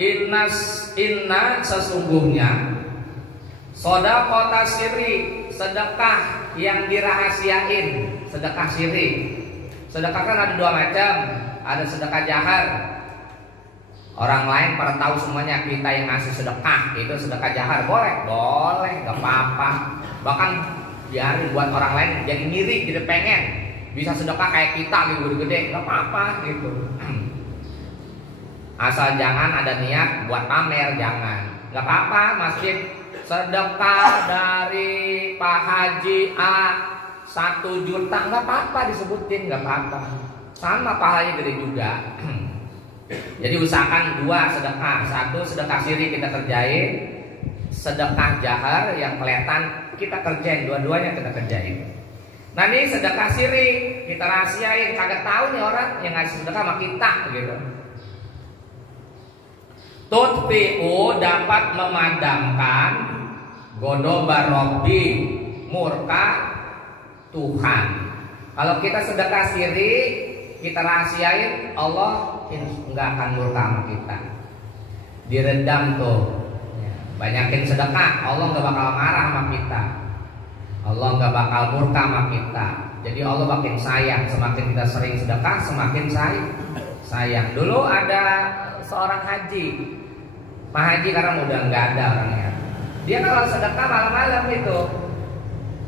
inna sesungguhnya shadaqata sirri, sedekah yang dirahasiain, sedekah sirri. Sedekah kan ada dua macam, ada sedekah jahar. Orang lain pada tahu semuanya kita yang ngasih sedekah, itu sedekah jahar. Boleh, gak apa-apa. Bahkan biarin buat orang lain jadi ngiri, jadi pengen bisa sedekah kayak kita gitu gede, gak apa-apa gitu. Asal jangan ada niat buat pamer, jangan. Gak apa-apa masjid sedekah dari Pak Haji A 1 juta, gak apa-apa disebutin, gak apa-apa. Sama pahalanya gede juga. Jadi usahakan dua sedekah. Satu sedekah siri kita kerjain, sedekah jahar yang kelihatan kita kerjain, dua-duanya kita kerjain. Nah ini sedekah siri kita rahasiain, kagak tahu nih orang yang ngasih sedekah sama kita gitu. Tutfi'u dapat memadamkan godoba Robbi, murka Tuhan. Kalau kita sedekah siri kita rahasiain, Allah nggak akan murka sama kita, diredam tuh. Banyakin sedekah, Allah nggak bakal marah sama kita, Allah nggak bakal murka sama kita. Jadi Allah makin sayang, semakin kita sering sedekah semakin sayang. Dulu ada seorang haji, Pak Haji karena udah nggak ada orangnya, dia kalau sedekah malam-malam itu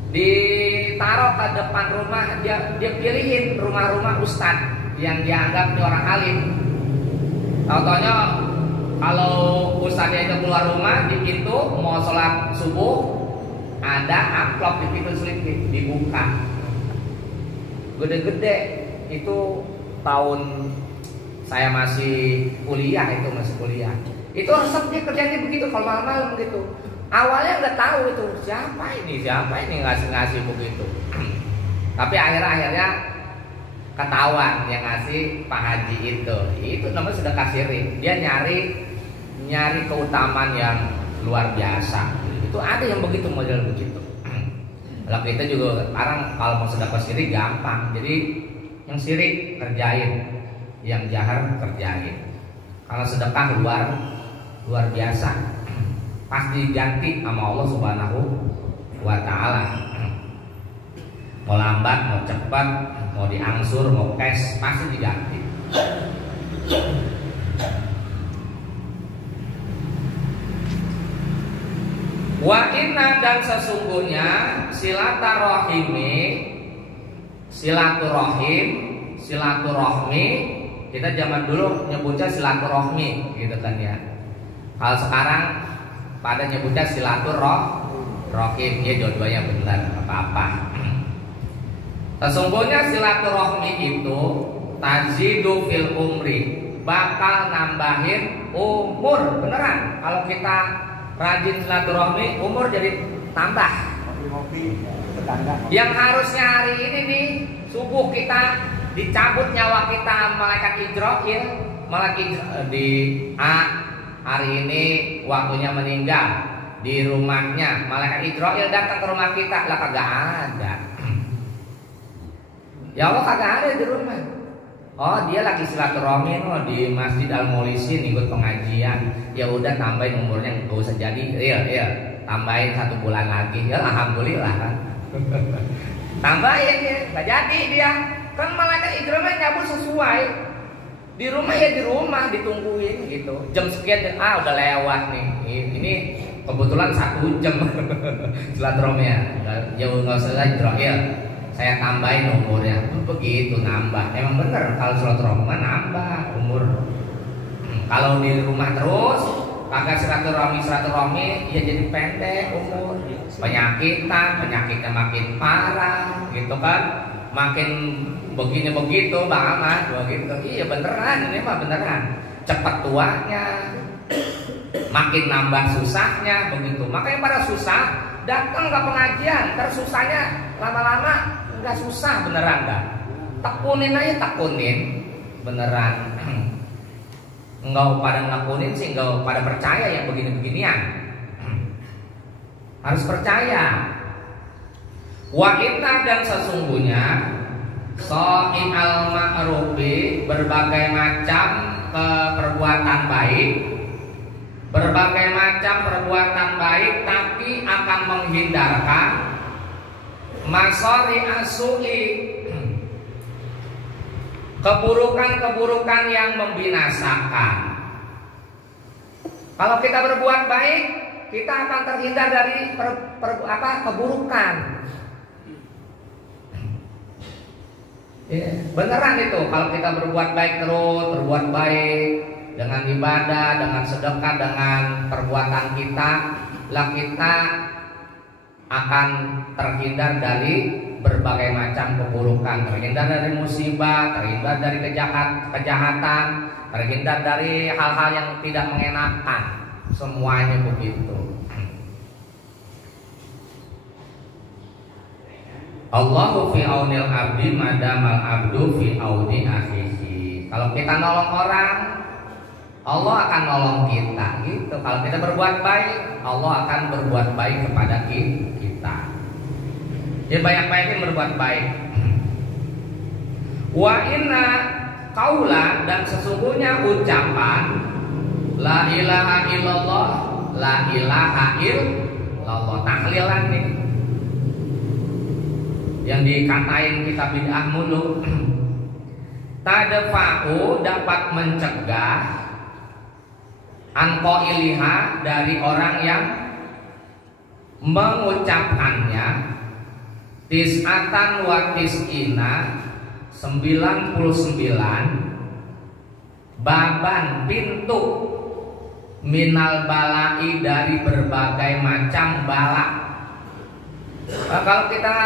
ditaruh ke depan rumah, dia pilihin rumah-rumah ustadz yang dianggap ini orang alim. Tahu-taunya kalau ustadznya itu keluar rumah di pintu mau sholat subuh, ada amplop di pintu selipit dibuka gede-gede. Itu tahun saya masih kuliah, itu resepnya kerjanya begitu kalau malam-malam gitu. Awalnya nggak tahu itu siapa ini ngasih begitu. Tapi akhirnya ketahuan yang ngasih Pak Haji itu namanya sedekah siri. Dia nyari keutamaan yang luar biasa. Itu ada yang begitu, model begitu. Kalau kita juga sekarang kalau mau sedekah siri gampang. Jadi yang siri kerjain, yang jahar kerjain. Kalau sedekah luar biasa, pasti diganti sama Allah Subhanahu wa Ta'ala. Mau lambat, mau cepat, mau diangsur, mau cash, pasti diganti. Wa inna dan sesungguhnya silaturahmi, kita zaman dulu nyebutnya silaturahmi gitu kan ya. Kalau sekarang pada nyebutnya silaturahim, ya dua-duanya benar, apa-apa. Sesungguhnya silaturahmi itu tazidu fil umri, bakal nambahin umur, beneran. Kalau kita rajin silaturahmi, umur jadi tambah. Yang harusnya hari ini nih subuh kita dicabut nyawa kita malaikat Israil, di hari ini waktunya meninggal, di rumahnya malaikat Israil datang ke rumah kita, lah kagak ada. Ya Allah kagak ada di rumah. Oh dia lagi silaturahmi di Masjid Al-Mulisin ikut pengajian. Ya udah tambahin umurnya, nggak usah jadi real, tambahin 1 bulan lagi. Ya alhamdulillah kan. Tambahin ya, nggak jadi dia. Kan malaikat Israil nyabut sesuai. Di rumah ya di rumah ditungguin gitu. Jam sekian udah lewat nih. Ini kebetulan 1 jam silaturahmi ya. Jauh nggak usah Israil. Saya tambahin umurnya, begitu nambah. Emang bener kalau silaturahmi nambah umur. Kalau di rumah terus kagak silaturahmi ya jadi pendek umur. Penyakitnya makin parah gitu kan. Makin begini begitu Bang Ahmad begitu. Iya beneran, ini mah beneran. Cepat tuanya, makin nambah susahnya begitu. Makanya pada susah datang ke pengajian, ntar susahnya lama-lama nggak susah beneran dah. Tekunin aja beneran. Enggak pada ngakunin sih, enggak pada percaya yang begini-beginian. Harus percaya. Wa inna dan sesungguhnya so'in al-ma'rufi, berbagai macam ke perbuatan baik, berbagai macam perbuatan baik, tapi akan menghindarkan masori asui, keburukan-keburukan yang membinasakan. Kalau kita berbuat baik, kita akan terhindar dari keburukan. Beneran itu, kalau kita berbuat baik terus, berbuat baik dengan ibadah, dengan sedekah, dengan perbuatan kita, lah kita akan terhindar dari berbagai macam keburukan, terhindar dari musibah, terhindar dari kejahatan, terhindar dari hal-hal yang tidak mengenakan. Semuanya begitu. Allahu fi aunil abdi madamal abdu fi auni akhihi. Kalau kita nolong orang, Allah akan nolong kita gitu. Kalau kita berbuat baik, Allah akan berbuat baik kepada kita. Ya banyak-banyakin berbuat baik. Wa inna qaula, dan sesungguhnya ucapan la ilaha illallah, la ilaha illallah, tahlilan nih yang dikatain kita bid'ah mulu. Tadfa'u, dapat mencegah anqailiha, dari orang yang mengucapkannya, tis'atan wa tis'ina, 99 baban, pintu, minal balai, dari berbagai macam bala. Kalau kita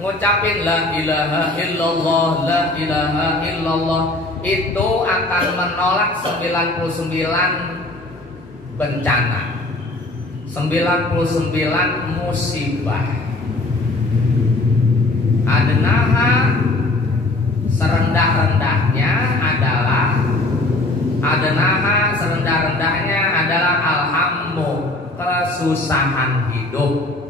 ngucapin la ilaha illallah, la ilaha illallah, itu akan menolak 99 bencana, 99 musibah. Adnaha, serendah-rendahnya adalah alhammu, kesusahan hidup.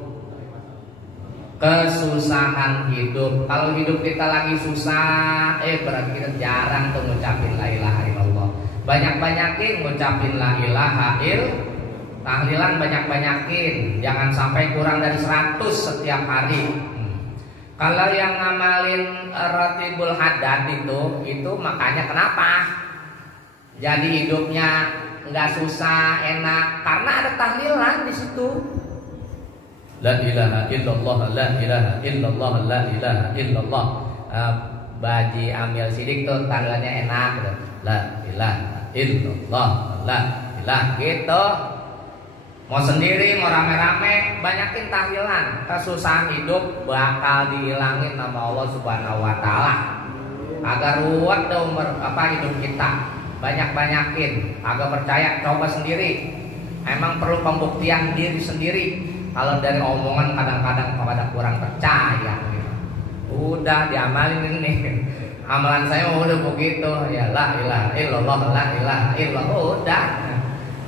Kesusahan hidup. Kalau hidup kita lagi susah, berarti kita jarang tuh ngucapin la ilaha illallah. Banyak-banyakin ngucapin la ilaha illallah. Tahlilan banyak-banyakin, jangan sampai kurang dari 100 setiap hari. Kalau yang ngamalin Ratibul Haddad itu makanya kenapa jadi hidupnya nggak susah, enak, karena ada tahlilan di situ. La ilaha illallah, la ilaha illallah, la ilaha illallah. Baji ambil sidik tuh tahlilannya enak gitu. La ilaha illallah, la ilaha gitu. Mau sendiri, mau rame-rame, banyakin tahlilan. Kesusahan hidup bakal dihilangin sama Allah Subhanahu wa taala. Agar ruwet dong hidup kita. Banyak-banyakin. Agak percaya, coba sendiri. Emang perlu pembuktian diri sendiri. Kalau dari omongan kadang-kadang pada kurang percaya gitu. Udah diamalin ini. Amalan saya udah begitu. Ya la ilaha illallah, la ilaha illallah. Udah.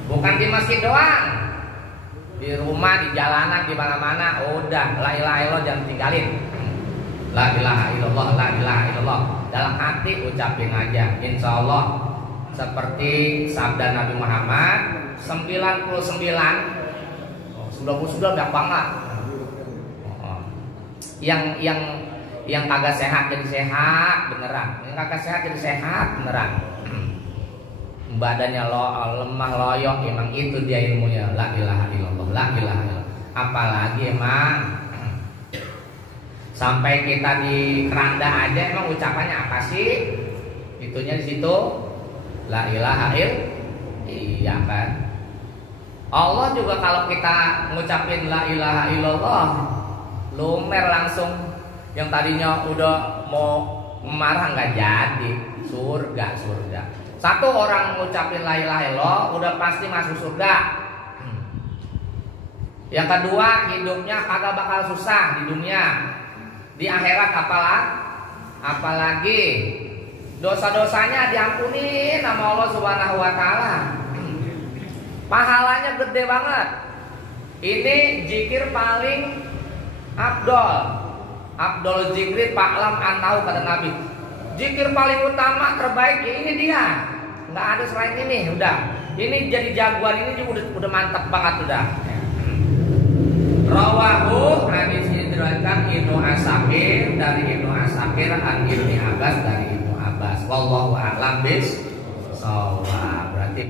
Bukan di masjid doang. Di rumah, di jalanan, di mana-mana, udah la ilaha illallah, jangan tinggalin. La ilaha illallah, la ilaha illallah. Dalam hati ucapin aja. Insya Allah seperti sabda Nabi Muhammad 99 banyak banget. Yang kagak sehat jadi sehat beneran. Yang kagak sehat jadi sehat beneran. Badannya lemah loyok, emang itu dia ilmunya. La ilaha illallah, la ilaha illallah. Apalagi emang sampai kita di keranda aja emang ucapannya apa sih? Itunya di situ la ilaha illallah. Iya kan? Allah juga kalau kita ngucapin la ilaha illallah, lumer langsung. Yang tadinya udah mau marah nggak jadi, surga. Satu orang ngucapin la ilaha illallah udah pasti masuk surga. Yang kedua, hidupnya kagak bakal susah di dunia. Di akhirat apalagi dosa-dosanya diampuni sama Allah Subhanahu wa taala. Pahalanya gede banget. Ini zikir paling Abdul zikri fa'lam annahu, kata Nabi. Zikir paling utama terbaik ya ini dia. nggak ada selain ini. Udah, ini jadi jagoan ini juga udah mantap banget udah. Rawahu, hadis ini diriwayatkan Ibnu Asakir dari Ibnu Asakir an Ibnu Abbas dari Ibnu Abbas. Wallahu a'lam bis shawab. Berarti